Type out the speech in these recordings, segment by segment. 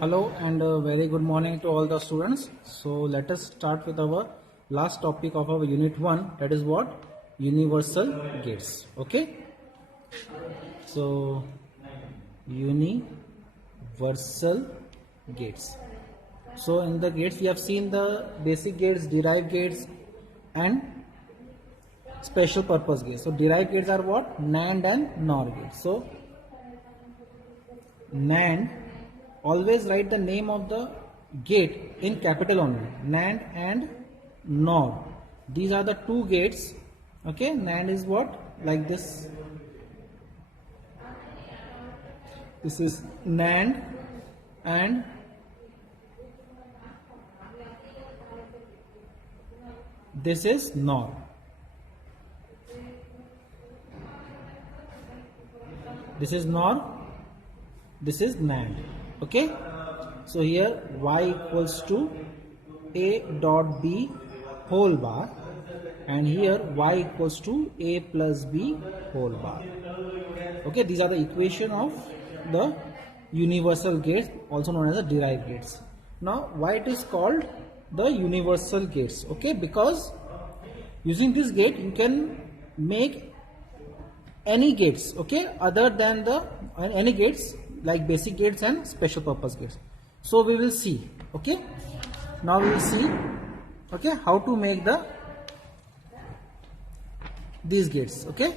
Hello and a very good morning to all the students. So let us start with our last topic of our unit 1, that is what? Universal gates. Okay. So universal gates. So in the gates we have seen the basic gates, derived gates and special purpose gates. So derived gates are what? NAND and NOR gates. So NAND, always write the name of the gate in capital only. NAND and NOR, these are the two gates. Okay, NAND is what? Like this. This is NAND and this is NOR. This is NOR, this is NAND. Okay, so here y equals to a dot b whole bar, and here y equals to a plus b whole bar. Okay, these are the equation of the universal gates, also known as the derived gates. Now why it is called the universal gates? Okay, because using this gate you can make any gates, okay, other than the any gates like basic gates and special purpose gates. So we will see. Okay, now we will see, okay, how to make these gates, okay,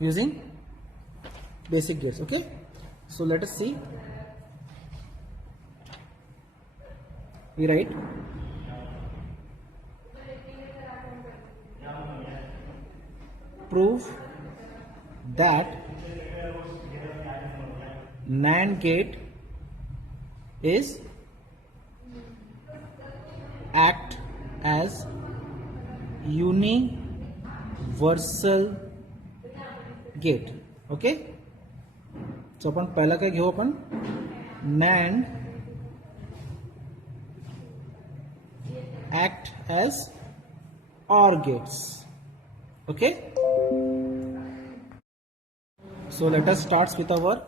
using basic gates. Okay, so let us see. We write prove that NAND gate is act as universal gate. Okay, so अपन पहला क्या घेऊ अपन NAND act as OR gates. Okay, so let us start with our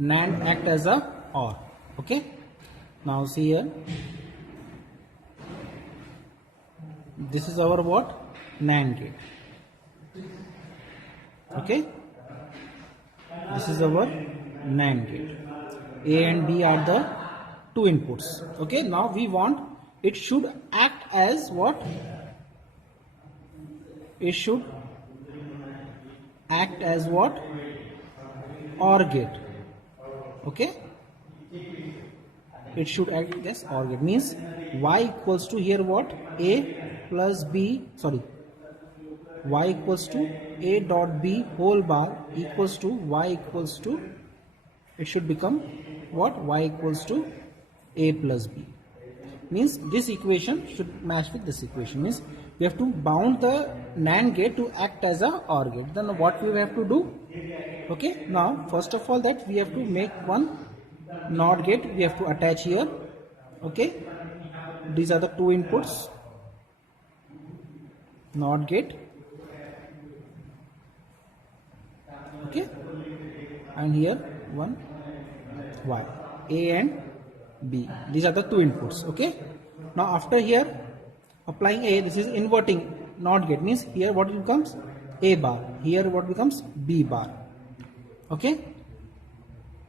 NAND act as a OR. Okay, now see here, this is our what? NAND gate. Okay, this is our NAND gate. A and B are the two inputs. Okay, now we want it should act as what? It should act as what? OR gate. Okay, it should act as OR gate, means y equals to here what? A plus b, sorry, y equals to a dot b whole bar equals to y equals to, it should become what? Y equals to a plus b, means this equation should match with this equation, means we have to bound the NAND gate to act as a OR gate. Then what we have to do? Okay, now first of all that we have to make one NOR gate, we have to attach here. Okay, these are the two inputs, NOR gate. Okay, and here one y, a and b, these are the two inputs. Okay, now after here applying a, this is inverting NOR gate, means here what becomes? A bar, here what becomes? B bar. Okay,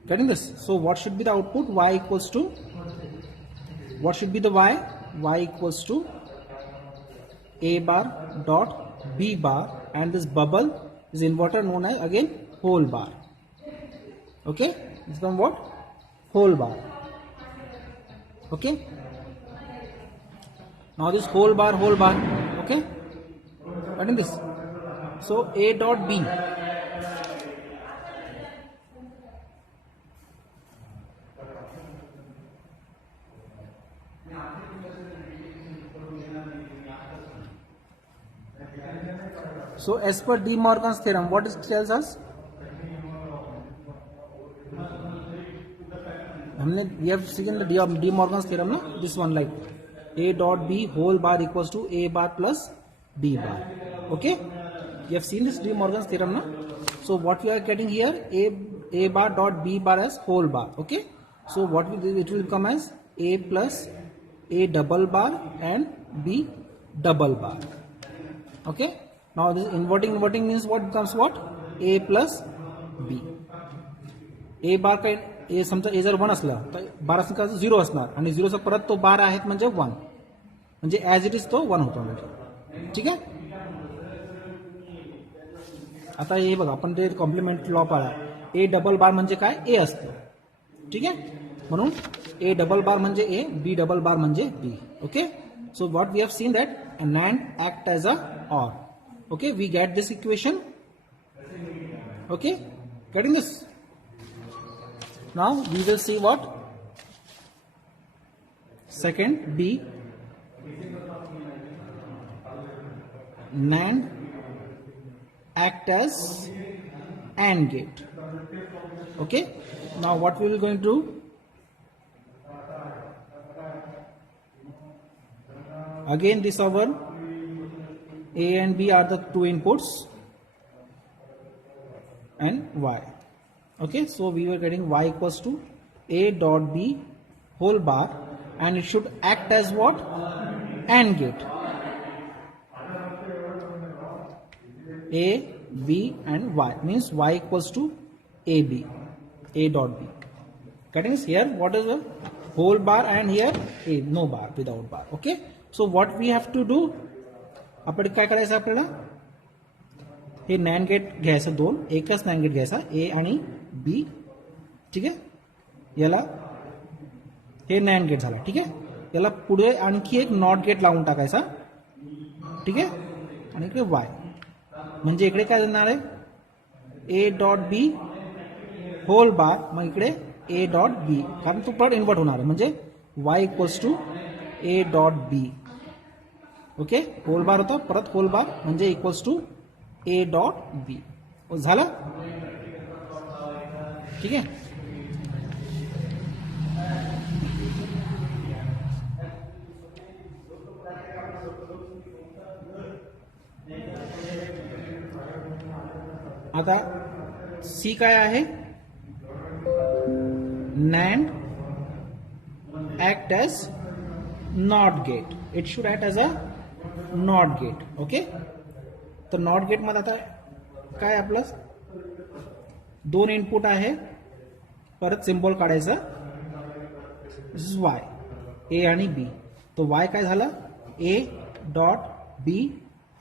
getting this? So what should be the output? Y equals to, what should be the y? Y equals to a bar dot b bar, and this bubble is inverter known as again whole bar. Okay, this becomes what? Whole bar. Okay, now this whole bar. Okay, getting this? So a dot b, so as per De Morgan's theorem, what it tells us? We have seen the De Morgan's theorem, no? This one, like a dot b whole bar equals to a bar plus b bar. Okay, you have seen this De Morgan's theorem, no? So what we are getting here? A bar dot b bar as whole bar. Okay, So what it will become as A plus A double bar and B double bar. Okay. Now this inverting means what becomes what? A plus B. A बार काय ए समजा ए जर 1 असला तर बार असं 0 असणार आणि 0 चा परत तो बार आहेत म्हणजे 1 म्हणजे ॲज इट इज तो 1 होतो म्हणजे. ठीक आहे. आता हे बघा आपण ते कॉम्प्लिमेंट लॉ पाळा. ए डबल बार म्हणजे काय? ए असतं. ठीक आहे. म्हणून ए डबल बार म्हणजे ए, बी डबल बार म्हणजे B. Okay. So what we have seen that NAND act as a OR. Okay, we get this equation. Okay, getting this. Now we will see what second B. NAND act as AND gate. Okay, now what we will going to do? Again this our A and B are the two inputs and Y. Okay, so we were getting Y equals to A dot B whole bar and it should act as what? AND gate. A, B and Y means Y equals to AB. A dot B. Getting this here? What is the whole bar and here A, no bar, without bar. Okay, so what we have to do? आपण काय करायचं आपल्याला हे NAND gate घ्यायचं दोन, एकच NAND gate घ्यायचा ए आणि बी. ठीक आहे. याला हे नॅन्ड गेट झाला. ठीक आहे. याला पुढे आणखी एक नॉट गेट लावून टाकायचा. ठीक आहे. आणि इकडे वाय म्हणजे इकडे काय देणार आहे A dot B whole bar, मग इकडे ए डॉट बी कारण तो परत इन्व्हर्ट होणार आहे म्हणजे Y equals to A dot B. Okay. Whole bar होता परत होल बार म्हणजे equals to A dot B. झालं. ठीक आहे. आता सी काय आहे? NAND act as NOT gate. It should act as a NOT gate. Okay. तर NOT गेट मध्ये आता काय आपलं दोन इनपुट आहे, परत सिम्बॉल काढायचा. दिस इज वाय, ए आणि बी. तो वाय काय झाला A dot B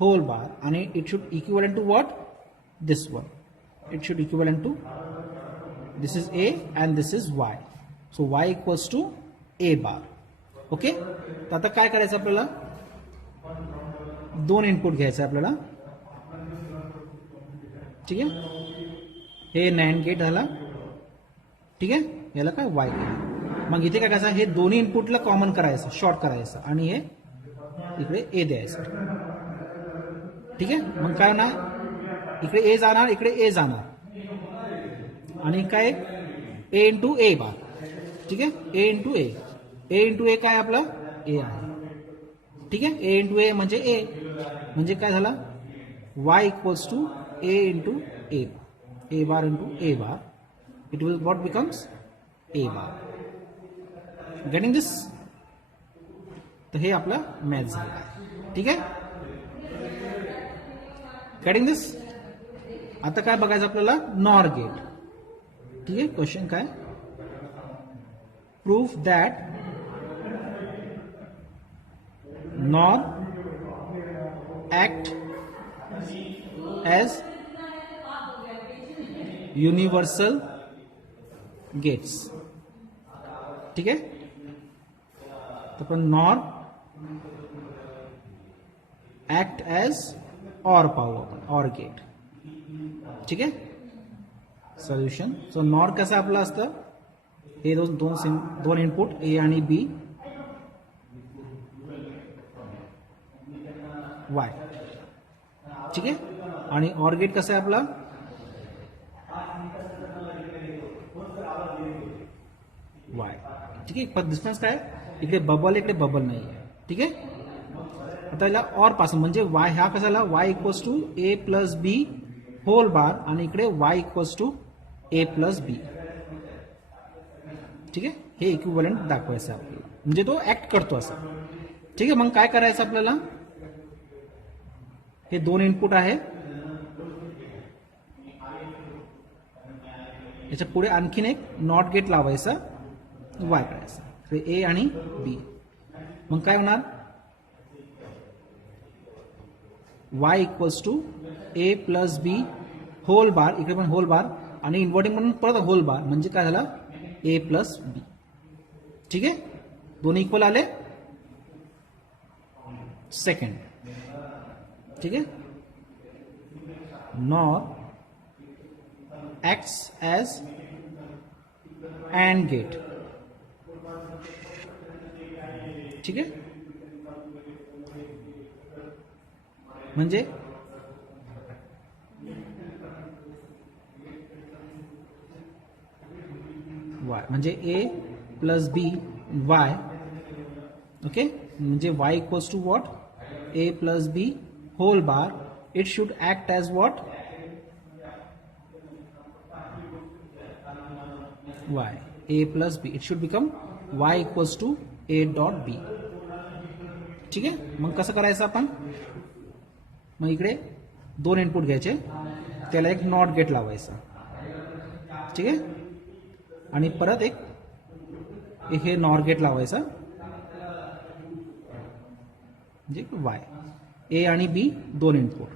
whole bar आणि it should equivalent to what? This one. It should equivalent to this is A and this is Y. So Y equals to A bar. Okay. तर आता काय करायचं आपल्याला दोन इनपुट घ्यायचं आपल्याला. ठीक आहे. हे नॅन्ड गेट झाला. ठीक आहे. याला काय वाय गेट. मग इथे काय करायचं हे दोन्ही इनपुटला कॉमन करायचं, शॉर्ट करायचं आणि हे इकडे ए द्यायचं. ठीक आहे. मग काय ना इकडे ए जाणार, इकडे ए जाणार आणि काय ए इंटू ए बार. ठीक आहे. ए इंटू ए. ए इंटू ए काय आपला ए आहे. ठीक आहे. ए इंटू ए म्हणजे ए म्हणजे काय झाला Y equals to A into A. A bar into A bar. It will what becomes A bar. Getting this. तर हे आपला मॅथ झाला. ठीक आहे. Getting this. आता काय बघायचं आपल्याला नॉर गेट. ठीक आहे. क्वेश्चन काय? Proof that NOR act as universal gates. ठीक आहे. तर पण NOR act as OR power OR gate. ठीक आहे. सोल्युशन. सो NOR कसं आपलं असतं हे दोन इनपुट ए आणि बी वाय. ठीक आहे. आणि ऑर गेट कसं आहे आपला वाय. ठीक आहे. पण डिस्टन्स काय इकडे बबल इकडे बबल नाही आहे. ठीक आहे. आता याला ऑर पासून म्हणजे वाय हा कसाला Y equals to A plus B whole bar आणि इकडे Y equals to A plus B. ठीक आहे, हे इक्विव्हॅलंट दाखवायचं आपल्याला, म्हणजे तो ऍक्ट करतो असं. ठीक आहे, मग काय करायचं आपल्याला, हे 2 इनपुट आहे, याच्या पुढे आणखीन एक नॉट गेट लावायचा, वाय करायचा, तर ए आणि बी. मग काय होणार, y equals to A plus B whole bar, इकडे पण होल बार आणि इन्व्हर्टिंग म्हणून परत होल बार, म्हणजे काय झालं ए प्लस बी. ठीक आहे, दोन्ही इक्वल आले. सेकंड, ठीक आहे, NOR acts as AND gate. ठीक आहे, म्हणजे वाय म्हणजे A plus B Y. Okay, म्हणजे Y equals to what, A plus B whole bar. It should act as what, y a plus b. It should become y equals to a dot b. ठीक आहे, मग कसं करायचं आपण, मग इकडे 2 इनपुट घ्यायचे, त्याला एक नॉट गेट लावायचा. ठीक आहे, आणि परत एक हे नॉर गेट लावायचा, म्हणजे y a आणि b 2 इनपुट.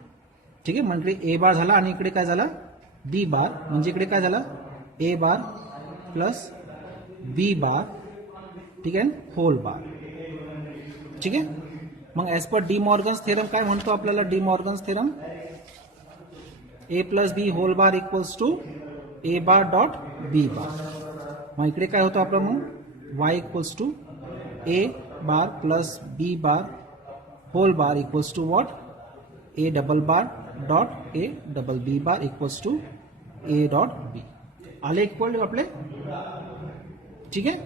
ठीक आहे, मग इकडे a बार झाला आणि इकडे काय झाला b बार, म्हणजे इकडे काय झालं a bar plus B bar. ठीक आहे, होल बार. ठीक आहे, मग as per De Morgan's theorem काय म्हणतो आपल्याला, De Morgan's theorem A plus B whole bar equals to A bar dot B bar. मग इकडे काय होतं आपलं, मग Y equals to A bar plus B bar whole bar equals to what, A double bar dot A double B bar equals to A dot B. आले इक्वल आपले. ठीक आहे,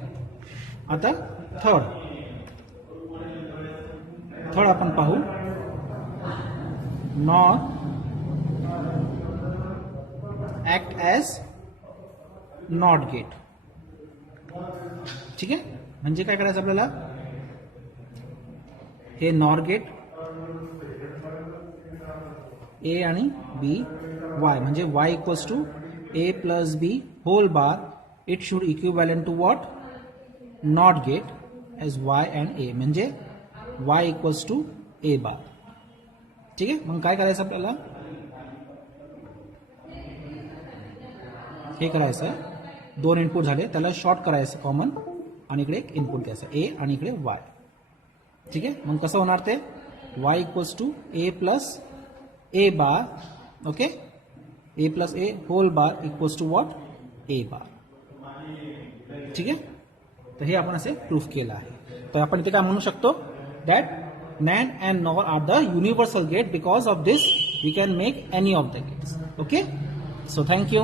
आता थर्ड आपण पाहू, nor act as not gate. ठीक आहे, म्हणजे काय करायचं आपल्याला, हे नॉर गेट ए आणि बी वाय, म्हणजे Y equals to a plus b whole bar. It should equivalent to what, not gate as y and a, म्हणजे y equals to a bar. ठीक आहे, मग काय करायचं आपल्याला, हे करायचं, 2 इनपुट झाले, त्याला शॉर्ट करायचं कॉमन, आणि इकडे एक इनपुट घ्यायचं a आणि इकडे y. ठीक आहे, मग कसं होणार ते, y equals to a plus a bar. Okay, A plus A whole bar equals to what, A bar. ठीक आहे, तर हे आपण असे प्रूफ केलं आहे. तर आपण इथे काय म्हणू शकतो, that NAND and NOR are the universal gate. Because of this we can make any of the gates. Okay, so thank you.